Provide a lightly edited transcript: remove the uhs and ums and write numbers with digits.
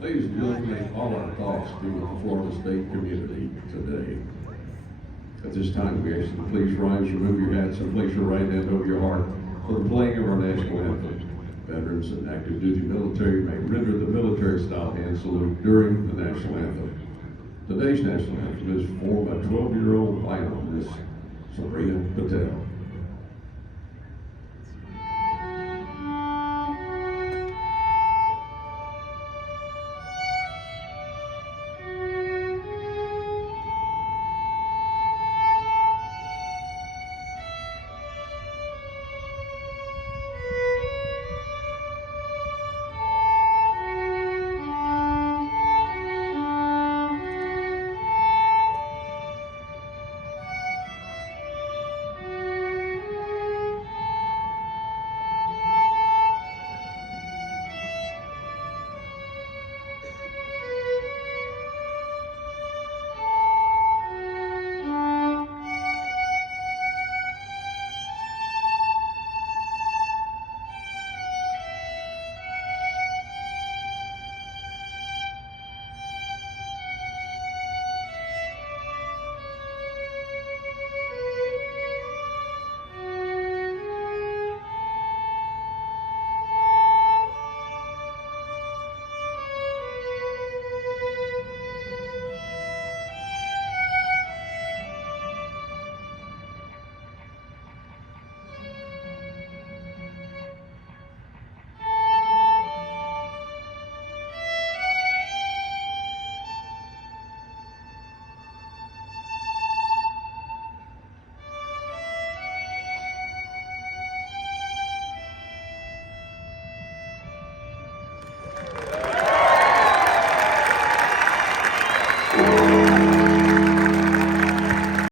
Ladies and gentlemen, may all our thoughts be with the Florida State community today. At this time, we ask you to please rise, remove your hats, and place your right hand over your heart for the playing of our national anthem. Veterans and active duty military may render the military-style hand salute during the national anthem. Today's national anthem is performed by 12-year-old violinist Sabrina Patel.